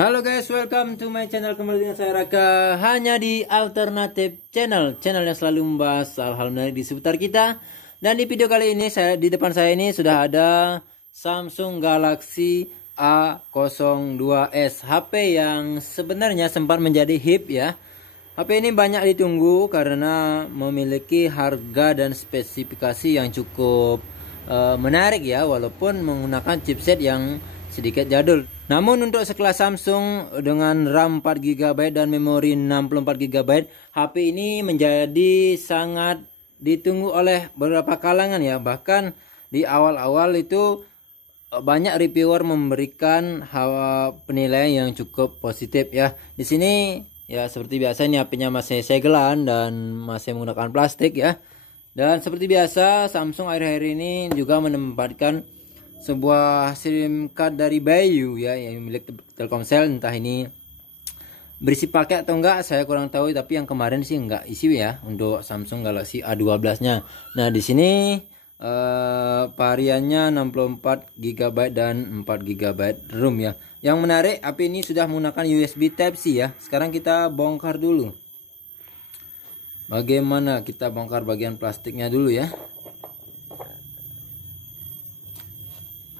Halo guys, welcome to my channel. Kembali dengan saya Raka, hanya di Alternative Channel yang selalu membahas hal-hal menarik di seputar kita. Dan di video kali ini di depan saya ini sudah ada Samsung Galaxy A02s, HP yang sebenarnya sempat menjadi hit ya. HP ini banyak ditunggu karena memiliki harga dan spesifikasi yang cukup menarik ya, walaupun menggunakan chipset yang sedikit jadul. Namun untuk sekelas Samsung dengan RAM 4GB dan memori 64GB, HP ini menjadi sangat ditunggu oleh beberapa kalangan ya. Bahkan di awal-awal itu banyak reviewer memberikan penilaian yang cukup positif ya. Di sini ya seperti biasa ini HP-nya masih segelan dan masih menggunakan plastik ya. Dan seperti biasa Samsung akhir-akhir ini juga menempatkan sebuah SIM card dari Bayu ya, yang milik Telkomsel. Entah ini berisi paket atau enggak saya kurang tahu, tapi yang kemarin sih enggak isi ya untuk Samsung Galaxy A12 nya. Nah di sini variannya 64GB dan 4GB ROM ya. Yang menarik, HP ini sudah menggunakan USB Type-C ya. Sekarang kita bongkar dulu. Bagaimana, kita bongkar bagian plastiknya dulu ya.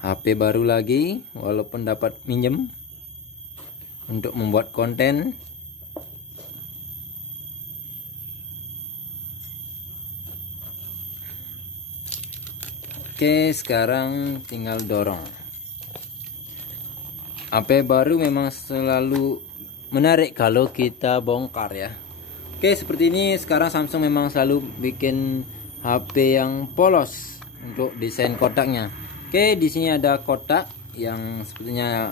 HP baru lagi, walaupun dapat minjem untuk membuat konten. Oke, sekarang tinggal dorong. HP baru memang selalu menarik kalau kita bongkar ya. Oke, seperti ini sekarang Samsung memang selalu bikin HP yang polos untuk desain kotaknya. Oke, di sini ada kotak yang sepertinya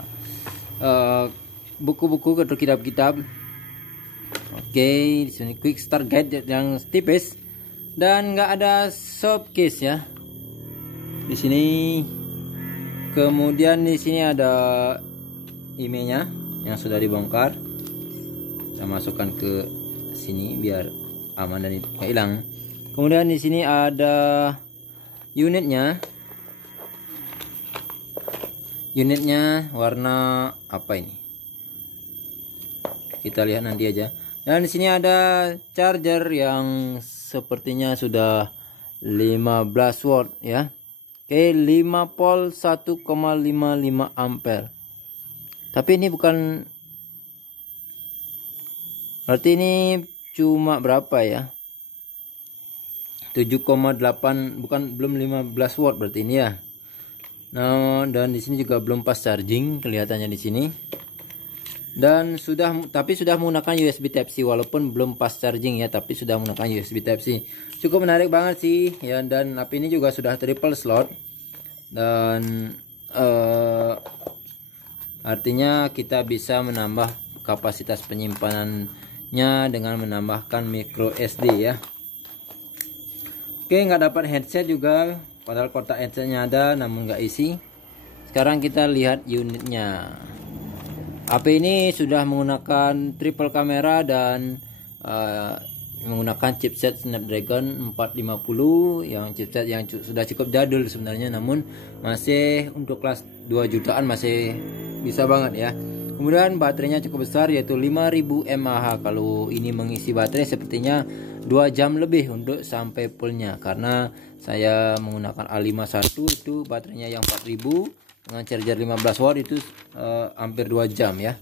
buku-buku atau kitab-kitab. Oke, di sini quick start guide yang tipis dan nggak ada soft case ya. Di sini, kemudian di sini ada emailnya yang sudah dibongkar. Kita masukkan ke sini biar aman dan nggak hilang. Kemudian di sini ada unitnya. Unitnya warna apa ini? Kita lihat nanti aja. Dan di sini ada charger yang sepertinya sudah 15 watt ya. Oke, 5 volt 1,55 ampere. Tapi ini bukan, berarti ini cuma berapa ya? 7,8, belum 15 watt berarti ini ya. Nah, dan di sini juga belum fast charging kelihatannya di sini. Dan sudah menggunakan USB Type-C, walaupun belum fast charging ya, tapi sudah menggunakan USB Type-C. Cukup menarik banget sih ya. Dan HP ini juga sudah triple slot. Dan artinya kita bisa menambah kapasitas penyimpanannya dengan menambahkan micro SD ya. Oke, nggak dapat headset juga. Padahal kotak headsetnya ada namun nggak isi. Sekarang kita lihat unitnya. HP ini sudah menggunakan triple kamera dan menggunakan chipset Snapdragon 450, yang chipset yang sudah cukup jadul sebenarnya, namun masih untuk kelas 2 jutaan masih bisa banget ya. Kemudian baterainya cukup besar, yaitu 5000 mAh. Kalau ini mengisi baterai sepertinya 2 jam lebih untuk sampai fullnya, karena saya menggunakan A51 itu baterainya yang 4000 dengan charger 15 watt itu hampir 2 jam ya.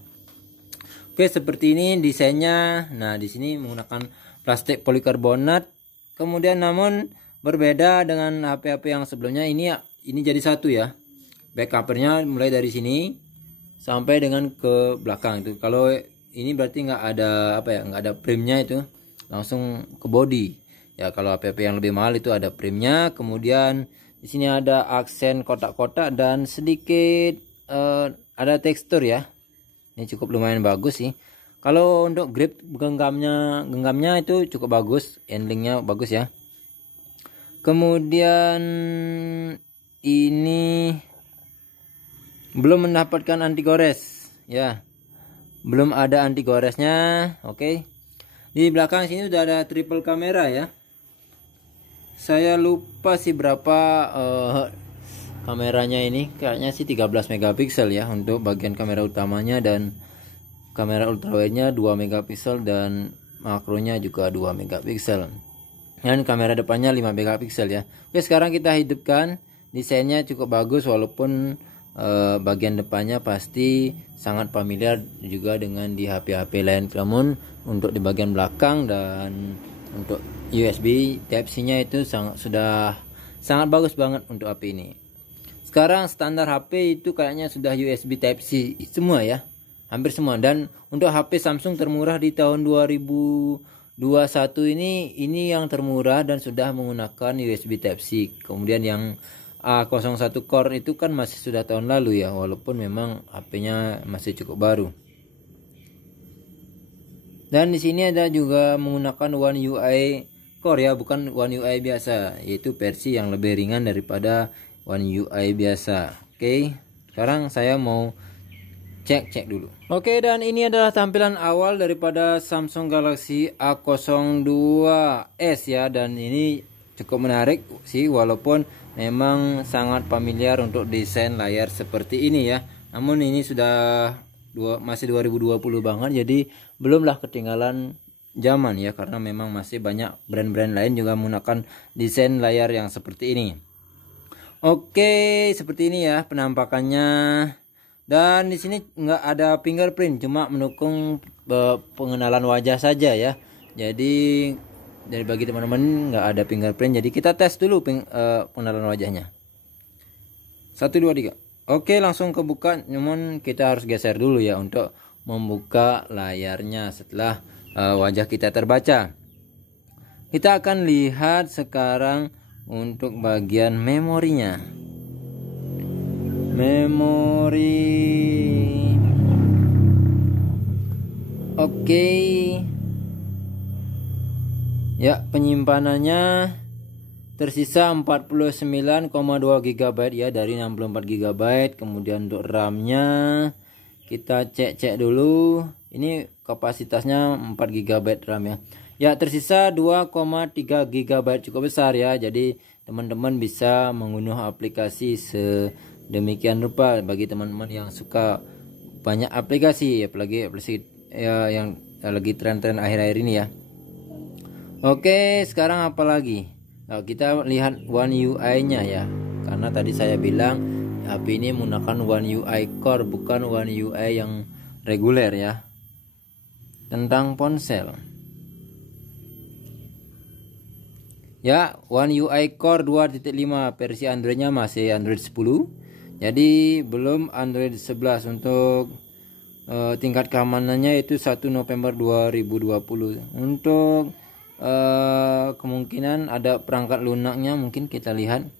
Oke, seperti ini desainnya. Nah, di sini menggunakan plastik polikarbonat. Kemudian namun berbeda dengan HP-HP yang sebelumnya, ini jadi satu ya. Back covernya mulai dari sini sampai dengan ke belakang itu. Kalau ini berarti nggak ada nggak ada frame-nya, itu langsung ke body. Ya, kalau HP-HP yang lebih mahal itu ada frame-nya. Kemudian di sini ada aksen kotak-kotak dan sedikit ada tekstur ya. Ini cukup lumayan bagus sih. Kalau untuk grip genggamnya itu cukup bagus, handlingnya bagus ya. Kemudian ini belum mendapatkan anti gores ya. Belum ada anti goresnya. Oke. Di belakang sini sudah ada triple kamera ya. Saya lupa sih berapa kameranya ini, kayaknya sih 13 megapiksel ya untuk bagian kamera utamanya, dan kamera ultrawide-nya 2 megapiksel dan makronya juga 2 megapiksel. Dan kamera depannya 5 megapiksel ya. Oke, sekarang kita hidupkan. Desainnya cukup bagus walaupun bagian depannya pasti sangat familiar juga dengan di HP-HP lain. Namun untuk di bagian belakang dan untuk USB Type-C-nya itu sudah sangat bagus banget untuk HP ini. Sekarang standar HP itu kayaknya sudah USB Type-C semua ya, hampir semua. Dan untuk HP Samsung termurah di tahun 2021 ini yang termurah dan sudah menggunakan USB Type-C. Kemudian yang A01 Core itu kan masih sudah tahun lalu ya, walaupun memang HP-nya masih cukup baru. Dan di sini ada juga menggunakan One UI Core ya, bukan One UI biasa, yaitu versi yang lebih ringan daripada One UI biasa. Oke, sekarang saya mau cek dulu. Oke, dan ini adalah tampilan awal daripada Samsung Galaxy A02s ya, dan ini cukup menarik sih, walaupun memang sangat familiar untuk desain layar seperti ini ya. Namun ini sudah masih 2020 banget, jadi belumlah ketinggalan zaman ya, karena memang masih banyak brand-brand lain juga menggunakan desain layar yang seperti ini. Oke, seperti ini ya penampakannya. Dan di sini nggak ada fingerprint, cuma mendukung pengenalan wajah saja ya. Jadi bagi teman-teman nggak ada fingerprint, jadi kita tes dulu pengenalan wajahnya. 1 2 3. Oke, langsung kebuka. Namun kita harus geser dulu ya untuk membuka layarnya setelah wajah kita terbaca. Kita akan lihat sekarang untuk bagian memorinya. Memori. Oke. Ya, penyimpanannya tersisa 49,2 GB ya dari 64 GB. Kemudian untuk RAM-nya kita cek dulu. Ini kapasitasnya 4 GB RAM ya. Ya, tersisa 2,3 GB, cukup besar ya. Jadi teman-teman bisa mengunduh aplikasi sedemikian rupa bagi teman-teman yang suka banyak aplikasi, apalagi aplikasi ya yang lagi tren-tren akhir-akhir ini ya. Oke, sekarang apa lagi? Nah, kita lihat One UI-nya ya. Karena tadi saya bilang HP ini menggunakan One UI Core, bukan One UI yang reguler ya. Tentang ponsel. Ya, One UI Core 2.5, versi Android-nya masih Android 10. Jadi belum Android 11. Untuk tingkat keamanannya itu 1 November 2020. Untuk kemungkinan ada perangkat lunaknya, mungkin kita lihat.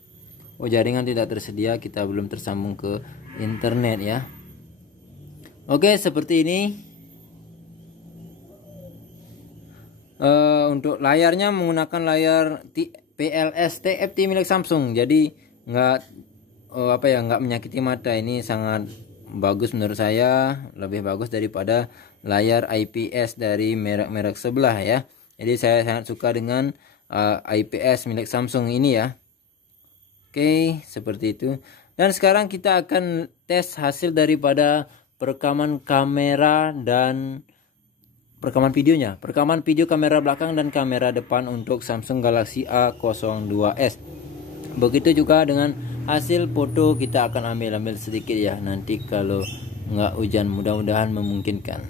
Oh, jaringan tidak tersedia, kita belum tersambung ke internet ya. Oke, seperti ini. Untuk layarnya menggunakan layar PLS TFT milik Samsung, jadi nggak nggak menyakiti mata. Ini sangat bagus menurut saya, lebih bagus daripada layar IPS dari merek-merek sebelah ya. Jadi saya sangat suka dengan IPS milik Samsung ini ya. Oke, seperti itu. Dan sekarang kita akan tes hasil daripada perekaman kamera dan perekaman videonya. Perekaman video kamera belakang dan kamera depan untuk Samsung Galaxy A02s. Begitu juga dengan hasil foto, kita akan ambil sedikit ya. Nanti kalau nggak hujan, mudah-mudahan memungkinkan.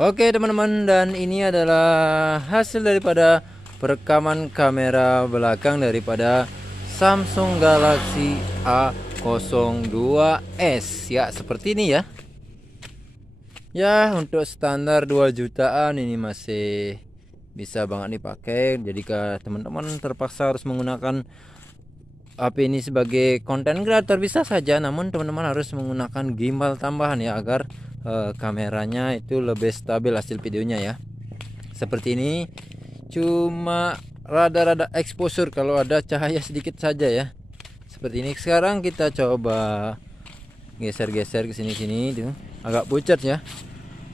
Oke teman-teman, dan ini adalah hasil daripada perekaman kamera belakang daripada Samsung Galaxy A02s ya, seperti ini ya. Ya, untuk standar 2 jutaan ini masih bisa banget dipakai. Jadi teman-teman terpaksa harus menggunakan HP ini sebagai konten kreator bisa saja, namun teman-teman harus menggunakan gimbal tambahan ya, agar kameranya itu lebih stabil hasil videonya ya. Seperti ini, cuma rada-rada exposure kalau ada cahaya sedikit saja ya. Seperti ini. Sekarang kita coba geser-geser ke sini-sini tuh. Agak pucat ya.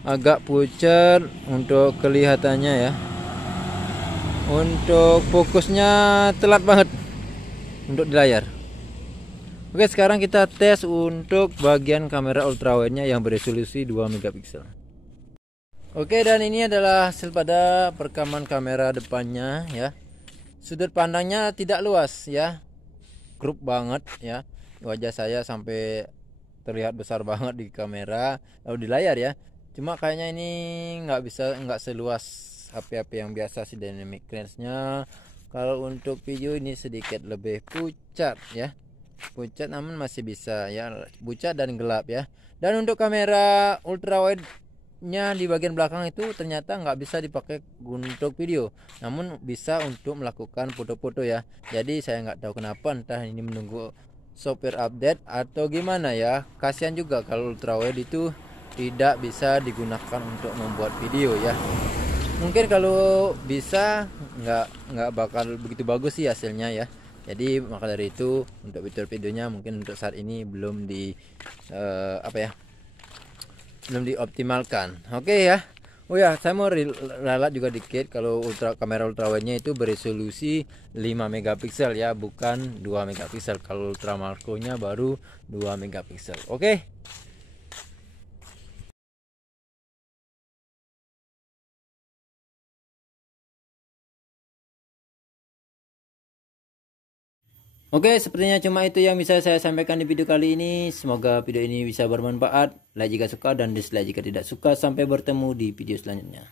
Agak pucat untuk kelihatannya ya. Untuk fokusnya telat banget untuk di layar. Oke, sekarang kita tes untuk bagian kamera ultrawide-nya yang beresolusi 2 megapiksel. Oke, dan ini adalah hasil pada perekaman kamera depannya ya. Sudut pandangnya tidak luas ya, grup banget ya. Wajah saya sampai terlihat besar banget di kamera, lalu di layar ya. Cuma kayaknya ini nggak seluas HP-HP yang biasa sih dynamic range-nya. Kalau untuk video ini sedikit lebih pucat ya, pucat namun masih bisa ya, pucat dan gelap ya. Dan untuk kamera ultrawide nya di bagian belakang itu ternyata nggak bisa dipakai untuk video, namun bisa untuk melakukan foto-foto ya. Jadi saya nggak tahu kenapa, entah ini menunggu software update atau gimana ya. Kasihan juga kalau ultrawide itu tidak bisa digunakan untuk membuat video ya. Mungkin kalau bisa nggak bakal begitu bagus sih hasilnya ya. Jadi maka dari itu untuk video-videonya mungkin untuk saat ini belum belum dioptimalkan. Oke ya. Oh ya, saya mau ralat juga dikit kalau kamera ultrawide-nya itu beresolusi 5 megapiksel ya, bukan 2 megapiksel. Kalau ultra macro-nya baru 2 megapiksel. Oke. Oke, sepertinya cuma itu yang bisa saya sampaikan di video kali ini. Semoga video ini bisa bermanfaat. Like jika suka dan dislike jika tidak suka. Sampai bertemu di video selanjutnya.